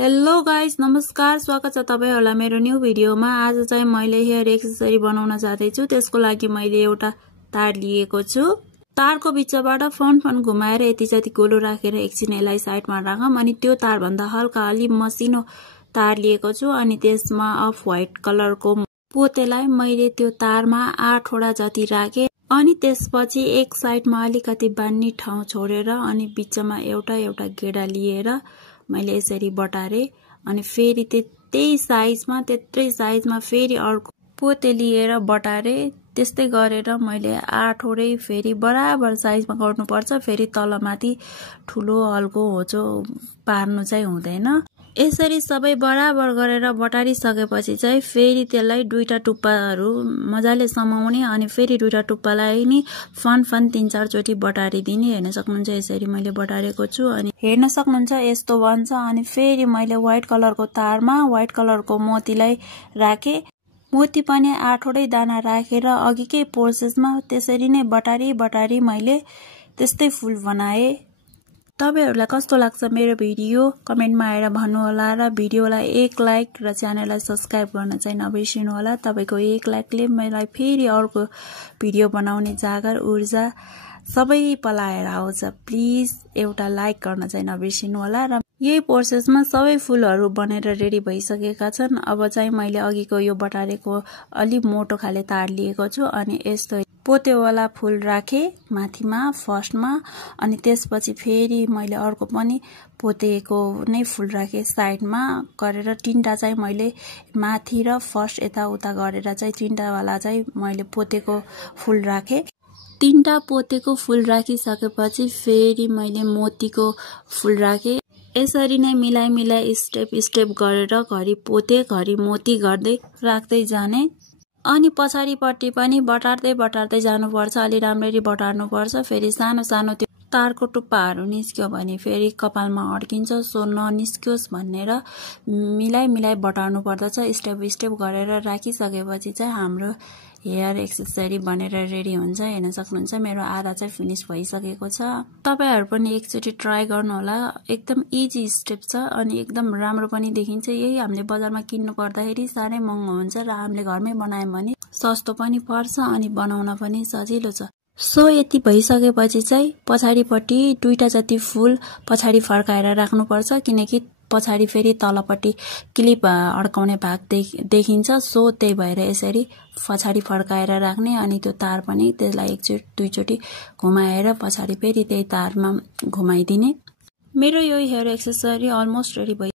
Hello guys, नमस्कार, स्वागत छ तपाईहरुलाई मेरो न्यू भिडियोमा। आज चाहिँ मैले हेयर एक्सेसरी बनाउन जाँदै छु। त्यसको लागि मैले एउटा तार लिएको छु। तारको बीचबाट फन घुमाएर यति जति गोलो राखेर एकछिन यसलाई साइडमा राखौं। अनि त्यो तार भन्दा हल्का अलि मसिनो तार लिएको छु। अनि त्यसमा अफ व्हाइट कलरको पोतेलाई मैले त्यो तारमा 8 वटा जति राखे। अनि त्यसपछि एक साइडमा अलिकति बान्ने ठाउँ छोडेर अनि बीचमा एउटा एउटा गेडा लिएर मैले यसरी बटारे। अनि फेरि त्यतै साइजमा फेरि अर्को पोते लिएर बटारे। त्यस्तै गरेर मैले 8 वटै फेरि बराबर साइजमा गर्नुपर्छ। फेरि तलमाथि ठुलो हल्को होचो पार्नु चाहिँ हुँदैन। यसरी सबै बराबर गरेर बटारिसकेपछि चाहिँ फेरि त्यसलाई दुईटा टुप्पाहरू मजाले समाउने। अनि फेरि दुईटा टुप्पालाई नि फन 3-4 चोटी बटारिदिने। हेर्न सक्नुहुन्छ यसरी मैले बटारेको छु। अनि हेर्न सक्नुहुन्छ यस्तो बन्छ। अनि फेरि मैले व्हाइट कलरको तारमा व्हाइट कलरको मोतीलाई राखे। मोती पनि 8 वटै दाना राखेर अघिकै प्रोसेसमा त्यसरी नै बटारी मैले त्यस्तै फूल बनाए। तपाईहरुलाई कस्तो लाग्छ मेरो भिडियो कमेन्टमा आएर भन्नुहोला। र भिडियोलाई एक लाइक र च्यानललाई सब्स्क्राइब गर्न चाहिँ नबिर्सिनु होला। तपाईको एक लाइकले मलाई फेरि अर्को भिडियो बनाउने जागर ऊर्जा सबै पलाएर आउँछ। प्लिज एउटा लाइक गर्न चाहिँ नबिर्सिनु होला। र यही प्रोसेसमा सबै फूलहरु बनेर रेडी भइसकेका छन्। अब चाहिँ मैले अघिको यो बटारेको अलि मोटो खाले तार लिएको छु। अनि यस्तो पोतेवाला फूल राखे माथिमा फर्स्टमा। अनि त्यसपछि फेरि मैले अर्को पनि पोतेको नै फूल राखे साइडमा गरेर 3टा चाहिँ मैले माथि र फर्स्ट यताउता गरेर चाहिँ 3टा वाला चाहिँ मैले पोतेको फूल राखे। 3टा पोतेको फूल राखिसकेपछि फेरि मैले मोतीको फूल राखे। यसरी नै मिलाई स्टेप गरेर घरि पोते घरि मोती गर्दै राख्दै जाने। अनि पछाडिपट्टि पनि बटार्दै जानुपर्छ। अलि राम्ररी बटार्नुपर्छ। फेरि सानो त्यो तारको टुप्पाहरू निस्क्यो भने फेरि कपालमा अड्किन्छ। सो ननिस्क्योस् भनेर मिलाई बटार्नु पर्दछ। स्टेप गरेर राखिसकेपछि चाहिँ हाम्रो हेयर एक्सेसरी बनेर रेडी हुन्छ। हेर्न सक्नुहुन्छ मेरो आधा चाहिँ फिनिश भइसकेको छ। तपाईहरु पनि एकचोटी ट्राई गर्नु होला। एकदम इजी स्टेप छ अनि एकदम राम्रो पनि देखिन्छ। यही हामीले बजारमा किन्नु पर्दाखेरि साह्रै महँगो हुन्छ र हामीले घरमै बनायौं भने सस्तो पनि पर्छ अनि बनाउन पनि सजिलो छ। सो यति भइसकेपछि चाहिँ पछाडिपट्टि 2टा जति फूल पछाडि फर्काएर राख्नुपर्छ। किनकि पछाडि फेरि तलपट्टि क्लिप अड्काउने भाग देखिन्छ। सो त्यही भएर यसरी पछाडि फर्काएर राख्ने। अनि त्यो तार पनि त्यसलाई दुई चोटी घुमाएर पछाडि फेरि त्यही तारमा घुमाइदिने। मेरो यो हेयर एक्सेसरी अलमोस्ट रेडी भयो।